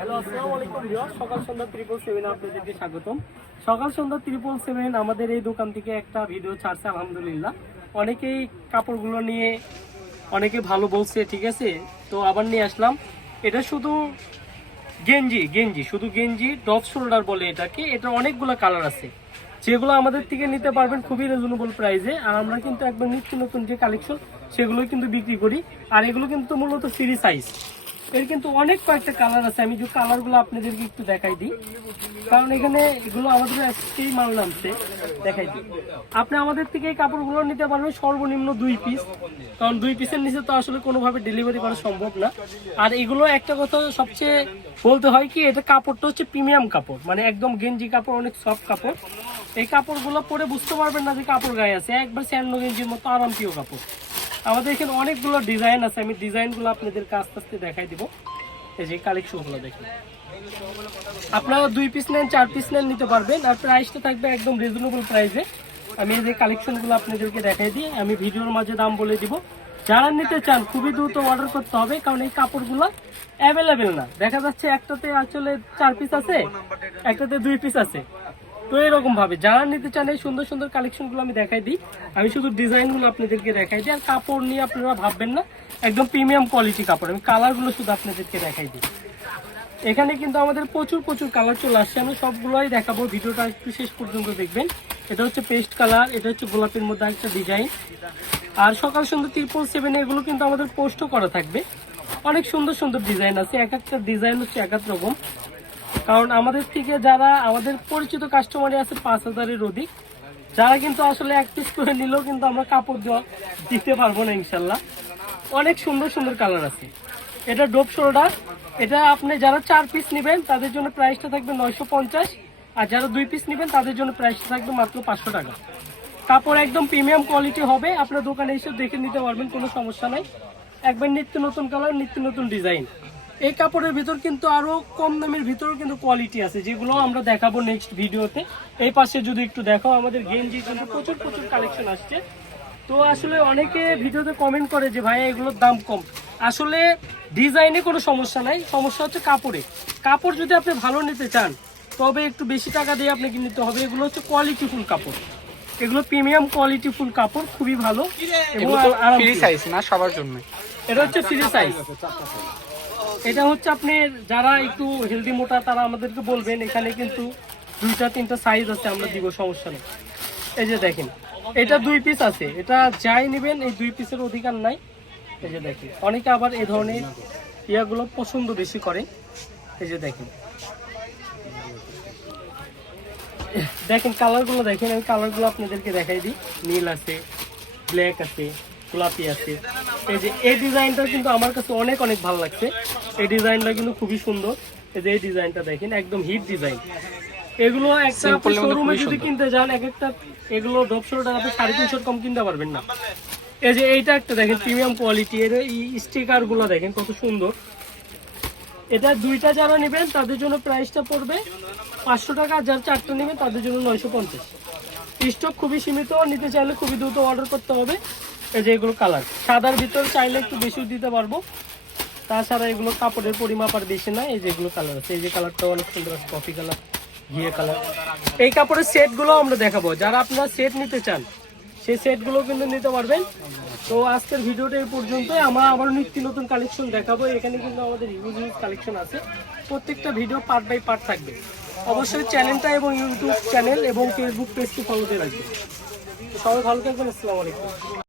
Hello, আসসালামু আলাইকুম viewer. সকাল সন্ধ্যা 777 আপনাদেরকে স্বাগতম। সকাল সন্ধ্যা 777 আমাদের এই দোকান থেকে একটা ভিডিও ছাড়ছে, আলহামদুলিল্লাহ। অনেকেই কাপড়গুলো নিয়ে অনেকে ভালো বলছে, ঠিক আছে। তো আবার নিয়ে আসলাম। এটা শুধু গেঞ্জি শুধু গেঞ্জি, ডপ শোল্ডার বলে এটাকে। এটা অনেকগুলো কালার আছে, যেগুলো আমাদের থেকে নিতে পারবেন খুবই রিজনেবল প্রাইসে। আর আমরা কিন্তু একবার নিত্য নতুন যে কালেকশন সেগুলোই কিন্তু বিক্রি করি। আর এগুলো কিন্তু মূলত ফ্রি সাইজ। এর কিন্তু অনেক কয়েকটা কালার আছে। আমি যে কালারগুলো আপনাদেরকে একটু দেখাই দিই, কারণ এখানে এগুলো আমাদের আজকেই মাল নামছে। দেখাই দিই, আপনি আমাদের থেকে এই কাপড়গুলো নিতে পারবেন সর্বনিম্ন 2 পিস, কারণ 2 পিসের নিচে তো আসলে কোনোভাবে ডেলিভারি করা সম্ভব না। আর এগুলো একটা কথা সবচেয়ে বলতে হয় কি, এটা কাপড়টা হচ্ছে প্রিমিয়াম কাপড়, মানে একদম গেঞ্জি কাপড়, অনেক সফট কাপড়। এই কাপড়গুলো পরে বুঝতে পারবেন না যে কাপড় গায়ে আছে, একবার স্যান্ডো গেঞ্জির মতো আরামপ্রিয় কাপড়। আমাদের এখানে অনেকগুলো ডিজাইন আছে, আমি ডিজাইনগুলো আপনাদেরকে আস্তে আস্তে দেখাই দিব। এই যে কালেকশনগুলো দেখেন, আপনারা 2 পিস নেন, 4 পিস নেন, নিতে পারবেন। আর প্রাইসটা থাকবে একদম রিজনেবল প্রাইসে। আমি এই যে কালেকশনগুলো আপনাদেরকে দেখাই দিই, আমি ভিডিওর মাঝে দাম বলে দিব। যারা নিতে চান খুবই দ্রুত অর্ডার করতে হবে, কারণ এই কাপড়গুলো অ্যাভেলেবেল না। দেখা যাচ্ছে একটাতে আসলে 4 পিস আছে, একটাতে 2 পিস আছে। তো এরকম ভাবে যারা নিতে চান এই সুন্দর সুন্দর কালেকশনগুলো আমি দেখাই দিই। আমি শুধু ডিজাইনগুলো আপনাদেরকে দেখাই দিই। আর কাপড় নিয়ে আপনারা ভাববেন না, একদম প্রিমিয়াম কোয়ালিটি কাপড়। আমি কালারগুলো শুধু আপনাদেরকে দেখাই দিই। এখানে কিন্তু আমাদের প্রচুর কালার চলে আসছে, আমি সবগুলোই দেখাবো। ভিডিওটা একটু শেষ পর্যন্ত দেখবেন। এটা হচ্ছে পেস্ট কালার, এটা হচ্ছে গোলাপের মধ্যে একটা ডিজাইন। আর সকাল সন্ধ্যা 777 এগুলো কিন্তু আমাদের পোস্টও করা থাকবে। অনেক সুন্দর সুন্দর ডিজাইন আছে, এক একটা ডিজাইন হচ্ছে এক এক রকম। কারণ আমাদের থেকে যারা আমাদের পরিচিত কাস্টমারই আছে 5000-এর অধিক, যারা কিন্তু আসলে এক পিস করে নিলেও কিন্তু আমরা কাপড় দিতে পারবো না ইনশাল্লাহ। অনেক সুন্দর সুন্দর কালার আছে। এটা ডোপ শোল্ডার। এটা আপনি যারা 4 পিস নেবেন তাদের জন্য প্রাইসটা থাকবে 950, আর যারা 2 পিস নেবেন তাদের জন্য প্রাইসটা থাকবে মাত্র 500 টাকা। কাপড় একদম প্রিমিয়াম কোয়ালিটি হবে, আপনার দোকানে এসে দেখে নিতে পারবেন, কোনো সমস্যা নাই। একবার নিত্য নতুন কালার, নিত্য নতুন ডিজাইন। এই কাপড়ের ভিতর কিন্তু আরো কম দামের ভিতরেও কিন্তু কোয়ালিটি আছে, যেগুলো আমরা দেখাবো নেক্সট ভিডিওতে। এই পাশে যদি একটু দেখো, আমাদের গেঞ্জি কিন্তু প্রচুর কালেকশন আসছে। তো আসলে অনেকে ভিডিওতে কমেন্ট করে যে ভাই এগুলোর দাম কম। আসলে ডিজাইনে কোনো সমস্যা নাই, সমস্যা হচ্ছে কাপড়ে। কাপড় যদি আপনি ভালো নিতে চান তবে একটু বেশি টাকা দিয়ে আপনাকে নিতে হবে। এগুলো হচ্ছে কোয়ালিটিফুল কাপড়, এগুলো প্রিমিয়াম কোয়ালিটিফুল কাপড়, খুবই ভালো এবং ফ্রি সাইজ না সবার জন্য। এটা হচ্ছে ফ্রি সাইজ। এটা হচ্ছে আপনি যারা একটু হেলদি মোটা তারা আমাদেরকে বলবেন, এখানে কিন্তু 2টা-3টা সাইজ আছে, আমরা দিব, সমস্যা নেই। এই যে দেখেন, এটা 2 পিস আছে, এটা যাই নেবেন এই 2 পিসের অধিকার নাই। এই যে দেখেন, অনেকে আবার এই ধরনের ইয়াগুলো পছন্দ বেশি করে। এই যে দেখেন কালারগুলো দেখেন, আমি কালারগুলো আপনাদেরকে দেখাই দিই। নীল আছে, ব্ল্যাক আছে, গোলাপি আছে। এই যে এই ডিজাইনটা কিন্তু আমার কাছে অনেক ভালো লাগছে। এই ডিজাইনটা কিন্তু খুবই সুন্দর। এই যে এই ডিজাইনটা দেখেন, একদম হিট ডিজাইন। এগুলো একটা শোরুমে যদি কিনতে যান, এক একটা এগুলো ডপ শোল্ডার আপনি 350 কম কিনতে পারবেন না। এই যে এইটা একটা দেখেন প্রিমিয়াম কোয়ালিটি, এর স্টিকার গুলো দেখেন কত সুন্দর। এটা 2টা যারা নেবেন তাদের জন্য প্রাইসটা পড়বে 500 টাকা, আর যারা 4টা নেবেন তাদের জন্য 950। স্টক খুবই সীমিত, নিতে চাইলে খুবই দ্রুত অর্ডার করতে হবে। এই যে এগুলো কালার, সাদার ভিতর চাইলে একটু বেশি দিতে পারবো। তাছাড়া এগুলো কাপড়ের পরিমাপ আর বেশি না। এই যেগুলো কালার আছে, এই যে কালারটা অনেক সুন্দর আছে, কফি কালার, ঘিয়ে কালার। এই কাপড়ের সেটগুলো আমরা দেখাবো, যারা আপনারা সেট নিতে চান সেই সেটগুলো কিন্তু নিতে পারবেন। তো আজকের ভিডিওটা এই পর্যন্তই। আমরা আবার নিত্য নতুন কালেকশন দেখাবো। এখানে কিন্তু আমাদের হিউজ কালেকশন আছে, প্রত্যেকটা ভিডিও পার্ট বাই পার্ট থাকবে। অবশ্যই চ্যানেলটা এবং ইউটিউব চ্যানেল এবং ফেসবুক পেজটি ফলো দিয়ে রাখবেন। সবাই ভালো থাকবেন, আসসালামু আলাইকুম।